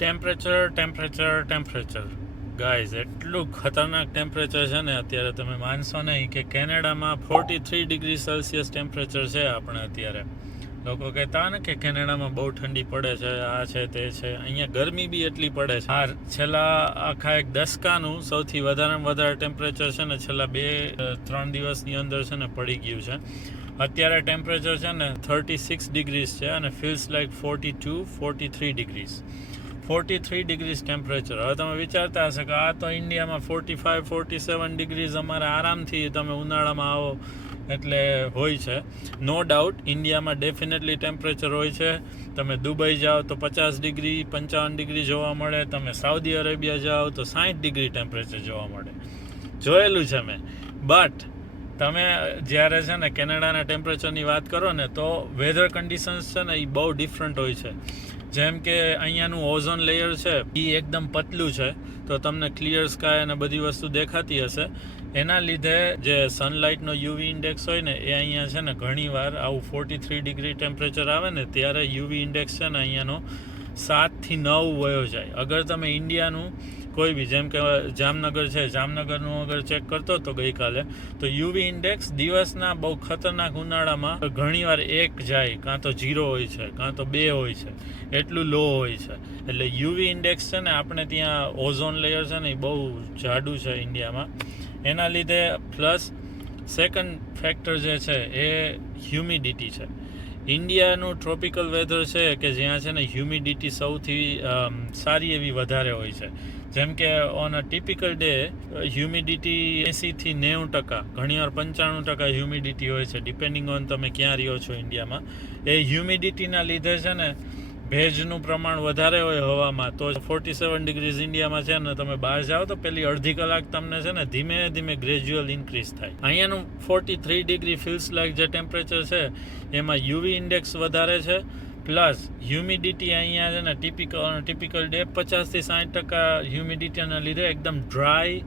Temperature temperature temperature guys એટલું ખતરનાક temperature છે ને, અત્યારે તમે માનશો નહીં કે કેનેડામાં forty three degree Celsius temperature છે આપણે અત્યારે. લોકો કહેતા ને કે કેનેડામાં બહુ ઠંડી પડે છે, આ છે, તે છે. અહીંયા ગરમી બી એટલી પડે છે. આ છેલ્લા આખા એક દસકાનું સૌથી વધારેમાં વધારે ટેમ્પરેચર છે ને, છેલ્લા બે ત્રણ દિવસની અંદર છે ને પડી ગયું છે. અત્યારે ટેમ્પરેચર છે ને થર્ટી સિક્સ ડિગ્રીઝ છે અને feels like forty two forty three degrees forty three degrees temperature હવે તમે વિચારતા હશે કે આ તો ઇન્ડિયામાં forty five forty seven degrees અમારે આરામથી તમે ઉનાળામાં આવો એટલે હોય છે. નો ડાઉટ ઇન્ડિયામાં ડેફિનેટલી ટેમ્પરેચર હોય છે. તમે દુબઈ જાઓ તો પચાસ ડિગ્રી પંચાવન ડિગ્રી જોવા મળે. તમે સાઉદી અરેબિયા જાઓ તો સાઠ ડિગ્રી ટેમ્પરેચર જોવા મળે. જોયેલું છે મેં. બટ તમે જ્યારે છે ને કેનેડાના ટેમ્પરેચરની વાત કરો ને, તો વેધર કન્ડિશન્સ છે ને એ બહુ ડિફરન્ટ હોય છે. જેમ કે અહીંયાનું ઓઝોન લેયર છે એ એકદમ પતલું છે, તો તમને ક્લિયર સ્કાય અને બધી વસ્તુ દેખાતી હશે. એના લીધે જે સનલાઇટનો યુવી ઇન્ડેક્સ હોય ને, એ અહીંયા છે ને ઘણીવાર આવું ફોર્ટી થ્રી ડિગ્રી ટેમ્પરેચર આવે ને, ત્યારે યુવી ઇન્ડેક્સ છે ને અહીંયાનો સાતથી નવ વયો જાય. અગર તમે ઇન્ડિયાનું કોઈ બી, જેમ કે જામનગર છે, જામનગરનું અગર ચેક કરતો હતો ગઈકાલે, તો યુવી ઇન્ડેક્સ દિવસના બહુ ખતરનાક ઉનાળામાં ઘણીવાર એક જાય, કાં તો જીરો હોય છે, કાં તો બે હોય છે, એટલું લો હોય છે. એટલે યુવી ઇન્ડેક્સ છે ને, આપણે ત્યાં ઓઝોન લેયર છે ને, એ બહુ જાડું છે ઇન્ડિયામાં. એના લીધે પ્લસ સેકન્ડ ફેક્ટર જે છે, એ હ્યુમિડિટી છે. ઇન્ડિયાનું ટ્રોપિકલ વેધર છે કે જ્યાં છે ને હ્યુમિડિટી સૌથી સારી એવી વધારે હોય છે. જેમ કે on a typical day humidity એંસીથી નેવું ટકા ઘણીવાર પંચાણું ટકા હ્યુમિડિટી હોય છે ડિપેન્ડિંગ ઓન તમે ક્યાં રહ્યો છો ઇન્ડિયામાં. એ હ્યુમિડિટીના લીધે છે ને, ભેજનું પ્રમાણ વધારે હોય હવામાં, તો ફોર્ટી સેવન ડિગ્રીઝ ઇન્ડિયામાં છે ને, તમે બહાર જાઓ તો પેલી અડધી કલાક તમને છે ને, ધીમે ધીમે ગ્રેજ્યુઅલ ઇન્ક્રીઝ થાય. અહીંયાનું forty three degree feels like જે ટેમ્પરેચર છે, એમાં યુવી ઇન્ડેક્સ વધારે છે પ્લસ હ્યુમિડિટી અહીંયા છે ને ટિપિકલ ટિપિકલ ડે પચાસથી સાઠ ટકા હ્યુમિડિટીના લીધે એકદમ ડ્રાય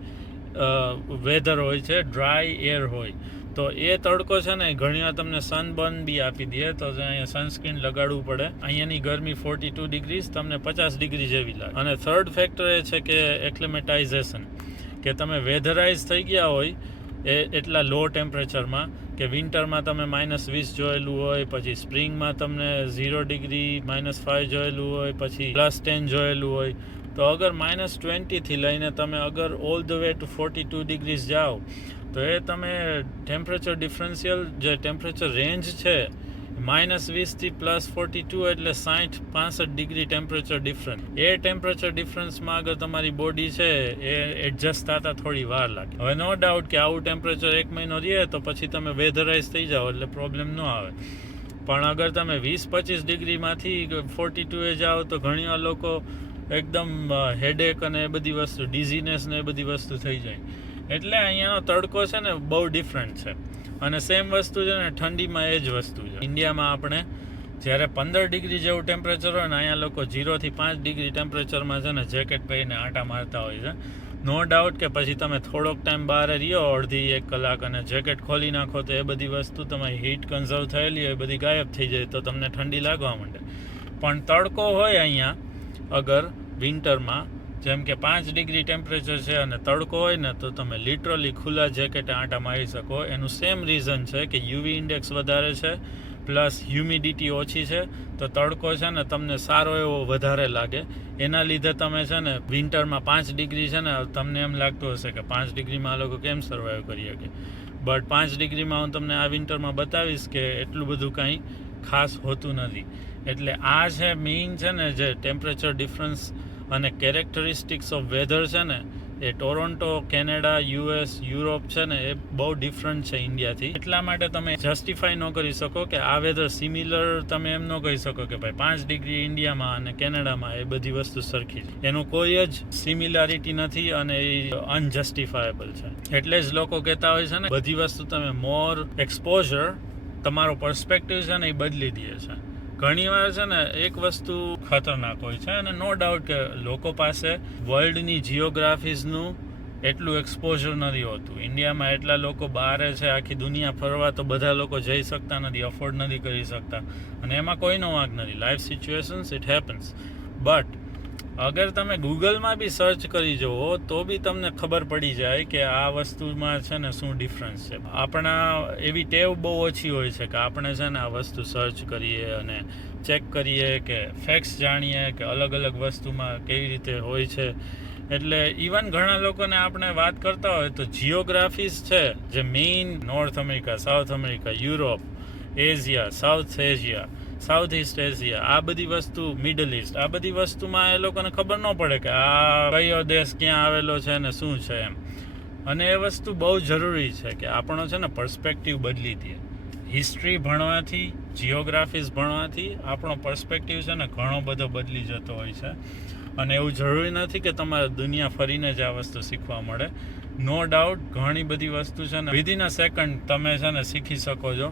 વેધર હોય છે ડ્રાય એર હોય. તો એ તડકો છે ને ઘણીવાર તમને સનબર્ન બી આપી દે, તો અહીંયા સનસ્ક્રીન લગાડવું પડે. અહીંયાની ગરમી ફોર્ટી ટુ ડિગ્રીઝ તમને પચાસ ડિગ્રી જેવી લાગે. અને થર્ડ ફેક્ટર એ છે કે એક્લેમેટાઇઝેશન કે તમે વેધરાઇઝ થઈ ગયા હોય, એ એટલા લો ટેમ્પરેચરમાં કે વિન્ટરમાં તમે માઇનસ વીસ જોયેલું હોય, પછી સ્પ્રિંગમાં તમને ઝીરો ડિગ્રી માઇનસ ફાઇવ જોયેલું હોય, પછી પ્લસ ટેન જોયેલું હોય. તો અગર માઇનસ ટ્વેન્ટીથી લઈને તમે અગર all the way to forty two degrees જાઓ, તો એ તમે ટેમ્પરેચર ડિફરન્શિયલ જે ટેમ્પરેચર રેન્જ છે માઇનસ વીસથી પ્લસ ફોર્ટી ટુ એટલે સાઠ, પાસઠ ડિગ્રી ટેમ્પરેચર ડિફરન્સ એ ટેમ્પરેચર ડિફરન્સમાં અગર તમારી બોડી છે, એ એડજસ્ટ થતા થોડી વાર લાગે. હવે નો ડાઉટ કે આવું ટેમ્પરેચર એક મહિનો રહે તો પછી તમે વેધરાઇઝ થઈ જાઓ એટલે પ્રોબ્લેમ ન આવે. પણ અગર તમે વીસ પચીસ ડિગ્રીમાંથી ફોર્ટી ટુ એ જાઓ તો ઘણીવાર લોકો એકદમ હેડેક અને એ બધી વસ્તુ ડિઝીનેસ ને એ બધી વસ્તુ થઈ જાય. એટલે અહીંયાનો તડકો છે ને બહુ ડિફરન્ટ છે. અને સેમ વસ્તુ છે ને, ઠંડીમાં એ જ વસ્તુ છે. ઇન્ડિયામાં આપણે જ્યારે પંદર ડિગ્રી જેવું ટેમ્પરેચર હોય ને, અહીંયા લોકો જીરોથી પાંચ ડિગ્રી ટેમ્પરેચરમાં છે ને જેકેટ પહેરીને આંટા મારતા હોય છે. નો ડાઉટ કે પછી તમે થોડોક ટાઈમ બહાર રહ્યો, અડધી એક કલાક અને જેકેટ ખોલી નાખો તો એ બધી વસ્તુ તમારી હીટ કન્ઝર્વ થયેલી હોય બધી ગાયબ થઈ જાય તો તમને ઠંડી લાગવા માંડે. પણ તડકો હોય અહીંયા, અગર વિન્ટરમાં જેમ કે પાંચ ડિગ્રી ટેમ્પરેચર છે અને તડકો હોય ને, તો તમે લિટરલી ખુલ્લા જેકેટે આંટા મારી શકો. એનું સેમ રીઝન છે કે યુવી ઇન્ડેક્સ વધારે છે પ્લસ હ્યુમિડિટી ઓછી છે. તો તડકો છે ને, તમને સારો એવો વધારે લાગે. એના લીધે તમે છે ને વિન્ટરમાં પાંચ ડિગ્રી છે ને, તમને એમ લાગતું હશે કે પાંચ ડિગ્રીમાં આ લોકો કેમ સર્વાઈવ કરી શકે? બટ પાંચ ડિગ્રીમાં હું તમને આ વિન્ટરમાં બતાવીશ કે એટલું બધું કાંઈ ખાસ હોતું નથી. એટલે આ છે મેઇન છે ને, જે ટેમ્પરેચર ડિફરન્સ અને કેરેક્ટરિસ્ટિક્સ ઓફ વેધર છે ને, એ ટોરોન્ટો કેનેડા યુએસ યુરોપ છે ને, એ બહુ ડિફરન્ટ છે ઇન્ડિયાથી એટલા માટે તમે જસ્ટિફાઈ ન કરી શકો કે આ વેધર સિમિલર તમે એમ ન કહી શકો કે ભાઈ પાંચ ડિગ્રી ઇન્ડિયામાં અને કેનેડામાં એ બધી વસ્તુ સરખી છે. એનું કોઈ જ સિમિલારિટી નથી અને એ અનજસ્ટિફાયેબલ છે. એટલે જ લોકો કહેતા હોય છે ને, બધી વસ્તુ તમે મોર એક્સપોઝર તમારો પર્સપેક્ટિવ છે ને એ બદલી દે છે. ઘણીવાર છે ને એક વસ્તુ ખતરનાક હોય છે અને નો ડાઉટ કે લોકો પાસે વર્લ્ડની જિયોગ્રાફીઝનું એટલું એક્સપોઝર નથી હોતું. ઇન્ડિયામાં એટલા લોકો બહારે છે, આખી દુનિયા ફરવા તો બધા લોકો જઈ શકતા નથી અફોર્ડ નથી કરી શકતા. અને એમાં કોઈનો વાંક નથી. Life situations it happens but અગર તમે ગૂગલમાં બી સર્ચ કરી જુઓ, તો બી તમને ખબર પડી જાય કે આ વસ્તુમાં છે ને શું ડિફરન્સ છે. આપણા એવી ટેવ બહુ ઓછી હોય છે કે આપણે છે ને આ વસ્તુ સર્ચ કરીએ અને ચેક કરીએ કે ફેક્ટ્સ જાણીએ કે અલગ અલગ વસ્તુમાં કેવી રીતે હોય છે. એટલે ઇવન ઘણા લોકોને આપણે વાત કરતા હોય તો જિયોગ્રાફીસ છે, જે main North America South America Europe Asia South Asia South East Asia, આ બધી વસ્તુ મિડલ ઇસ્ટ આ બધી વસ્તુમાં એ લોકોને ખબર ન પડે કે આ કયો દેશ ક્યાં આવેલો છે ને શું છે એમ. અને એ વસ્તુ બહુ જરૂરી છે કે આપણો છે ને પર્સપેક્ટિવ બદલી દે. હિસ્ટ્રી ભણવાથી જિયોગ્રાફીસ ભણવાથી આપણો પર્સપેક્ટિવ છે ને ઘણો બધો બદલી જતો હોય છે. અને એવું જરૂરી નથી કે તમારે દુનિયા ફરીને જ આ વસ્તુ શીખવા મળે. નો ડાઉટ ઘણી બધી વસ્તુ છે ને વિધિન અ સેકન્ડ તમે છે ને શીખી શકો છો.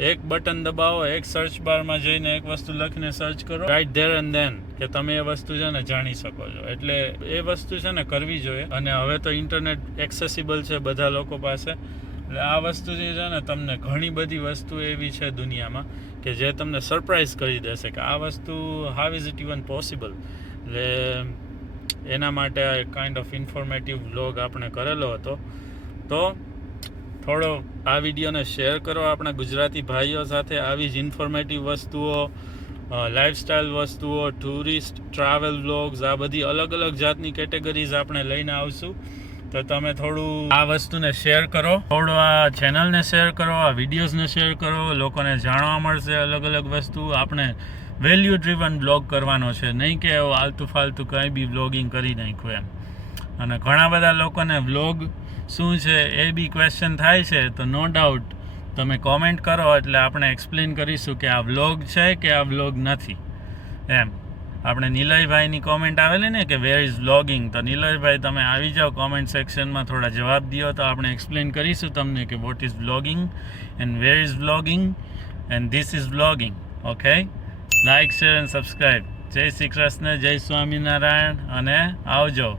એક બટન દબાવો, એક સર્ચ બારમાં જઈને એક વસ્તુ લખીને સર્ચ કરો. રાઈટ ધેર એન્ડ ધેન કે તમે એ વસ્તુ છે ને જાણી શકો છો. એટલે એ વસ્તુ છે ને કરવી જોઈએ. અને હવે તો ઇન્ટરનેટ એક્સેસિબલ છે બધા લોકો પાસે. એટલે આ વસ્તુ જે છે ને તમને ઘણી બધી વસ્તુ એવી છે દુનિયામાં કે જે તમને સરપ્રાઈઝ કરી દેશે કે આ વસ્તુ how is it even possible એટલે એના માટે કાઇન્ડ ઓફ ઇન્ફોર્મેટિવ વ્લોગ આપણે કરેલો હતો. તો થોડો આ વિડીયોને શેર કરો આપણા ગુજરાતી ભાઈઓ સાથે આવી જ ઇન્ફોર્મેટિવ વસ્તુઓ લાઇફસ્ટાઇલ વસ્તુઓ ટુરિસ્ટ ટ્રાવેલ વ્લોગ્સ આ બધી અલગ અલગ જાતની કેટેગરીઝ આપણે લઈને આવશું. તો તમે થોડું આ વસ્તુને શેર કરો, થોડું આ ચેનલને શેર કરો, આ વિડીયોઝને શેર કરો, લોકોને જાણવા મળશે અલગ અલગ વસ્તુ. આપણે વેલ્યુ ડ્રીવન બ્લોગ કરવાનો છે. નહીં કે આલતુ ફાલતુ કંઈ બી બ્લોગિંગ કરી નાખ્યું એમ. અને ઘણા બધા લોકોને વ્લોગ શું છે એ બી ક્વેશ્ચન થાય છે, તો નો ડાઉટ તમે કોમેન્ટ કરો એટલે આપણે એક્સપ્લેન કરીશું કે આ વ્લોગ છે કે આ વ્લોગ નથી. એમ. આપણે નિલયભાઈની કોમેન્ટ આવેલી ને કે વેર ઇઝ વ્લોગિંગ તો નિલયભાઈ, તમે આવી જાઓ કોમેન્ટ સેક્શનમાં થોડા જવાબ દો, તો આપણે એક્સપ્લેન કરીશું તમને કે what is vlogging and where is vlogging and this is vlogging okay like share and subscribe જય શ્રી કૃષ્ણ, જય સ્વામિનારાયણ અને આવજો.